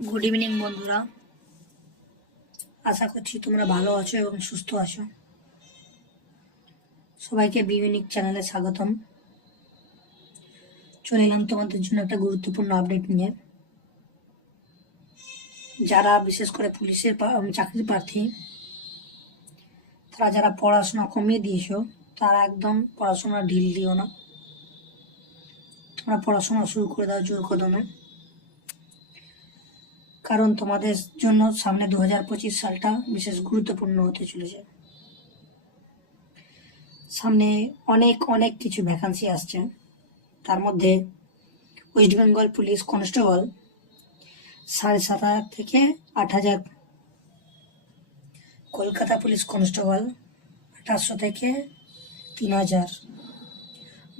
Good evening বন্ধুরা। আশা করছি তোমরা ভালো আছো এবং সুস্থ আছো। সবাইকে বিউনিক চ্যানেলে স্বাগতম। চলে এলাম তোমাদের জন্য একটা গুরুত্বপূর্ণ আপডেট নিয়ে। যারা বিশেষ করে পুলিশের চাকরি প্রার্থী, তারা যারা পড়াশোনা কমিয়ে দিয়েছ, তারা একদম পড়াশোনা ঢিল দিও না। তোমরা পড়াশোনা শুরু করে দাও জোর কদমে। কারণ তোমাদের জন্য সামনে দু হাজার পঁচিশ সালটা বিশেষ গুরুত্বপূর্ণ হতে চলেছে। সামনে অনেক অনেক কিছু ভ্যাকান্সি আসছে। তার মধ্যে ওয়েস্ট বেঙ্গল পুলিশ কনস্টেবল সাড়ে সাত হাজার থেকে আট হাজার। কলকাতা পুলিশ কনস্টেবল আঠাশশো থেকে তিন হাজার।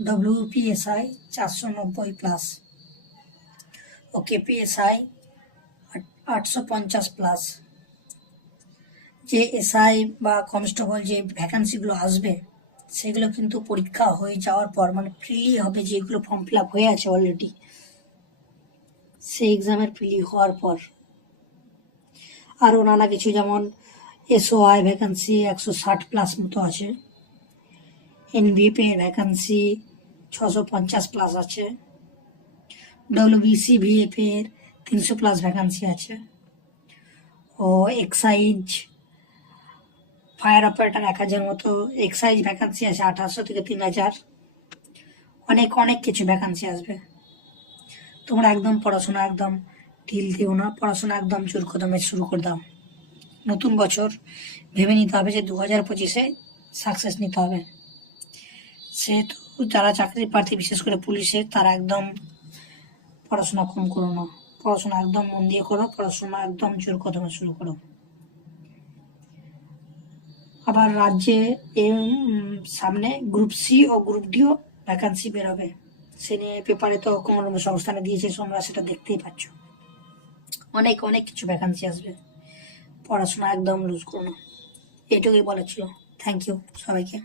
ডব্লিউপিএসআই চারশো নব্বই প্লাস ও কেপিএসআই আটশো পঞ্চাশ প্লাস যে এসআই বা কনস্টেবল যে ভ্যাকান্সিগুলো আসবে, সেগুলো কিন্তু পরীক্ষা হয়ে যাওয়ার পর মানে প্রিলি হবে যেগুলো ফর্ম ফিল আপ হয়ে আছে অলরেডি সেই এক্সামের প্রিলি হওয়ার পর। আরও নানা কিছু, যেমন এসওআই ভ্যাকান্সি একশো ষাট প্লাস মতো আছে এনভিপি ভ্যাকান্সি ছশো পঞ্চাশ প্লাস আছে ডব্লিউবিসি ভিএফ এর তিনশো প্লাস ভ্যাকান্সি আছে। ও এক্সাইজ ফায়ার অপারেটার এক হাজার মতো এক্সাইজ ভ্যাকান্সি আছে আঠাশশো থেকে তিন হাজার। অনেক অনেক কিছু ভ্যাকান্সি আসবে। তোমরা একদম পড়াশোনা একদম ঢিল দিও না, পড়াশোনা একদম জোর কদমে শুরু করে দাও। নতুন বছর ভেবে নিতে হবে যে দু হাজার পঁচিশে সাকসেস নিতে হবে। সেহেতু যারা চাকরি প্রার্থী, বিশেষ করে পুলিশে, তারা একদম পড়াশোনা কম করো না। পড়াশোনা একদম মন দিয়ে করো, পড়াশোনা একদম জোর কদমে শুরু করো। আবার রাজ্যে সামনে গ্রুপ সি ও গ্রুপ ডিও ভ্যাকান্সি বেরোবে। সে নিয়ে পেপারে তো কোন সংস্থানে দিয়েছে, তোমরা সেটা দেখতেই পাচ্ছ। অনেক অনেক কিছু ভ্যাকান্সি আসবে। পড়াশোনা একদম লুজ করো না। এটুকুই বলার ছিল। থ্যাংক ইউ সবাইকে।